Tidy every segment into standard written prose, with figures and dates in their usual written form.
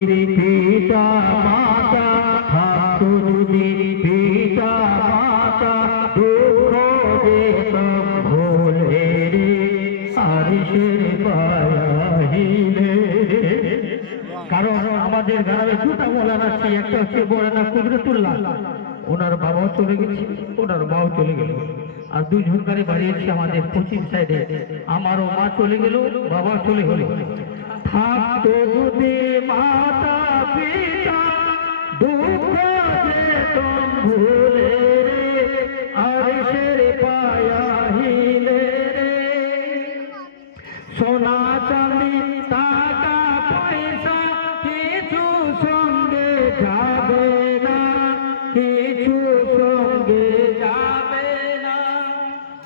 পিতা মাতা থাকতো যদি পিতা মাতা দুঃখ যেতাম ভোলে রে আরিশের পায়াহিলে। কারণ আমাদের গ্রামে দুটা মৌলানা আছে, একটা হচ্ছে মৌলানা কুদরতুল্লাহ, ওনার বাবাও চলে গেছে, ওনার মাও চলে গেল, আর দুইজন গাড়ি বাড়িয়েছে আমাদের পশ্চিম সাইডে। আমারও মা চলে গেল, বাবা চলে গেল। থাকতো যদি মাতা পিতা দুঃখ যেতাম ভুলে রে আরিশের পায়াহিলে রে। সোনা চাঁদি টাকা পয়সা কিছু সঙ্গে যাবে না, কিছু সঙ্গে যাবে না।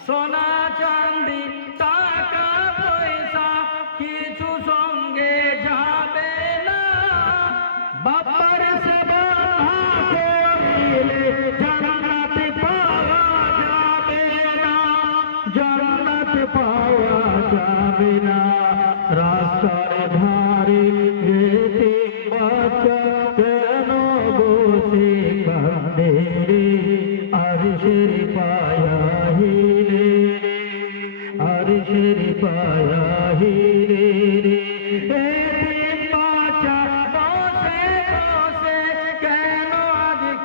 সোনা চাঁদি টাকা পয়সা কিছু সঙ্গে যাবে না। বাবার সেবা করিলে জান্নাত পাওয়া যাবে না, জান্নাত পাওয়া যাবে না। রাস্তার ধারে যেতে বাচ্চা কেন বসে কাঁদে রে আরিশের পায়াহিলে রে, আরিশের পায়াহিলে।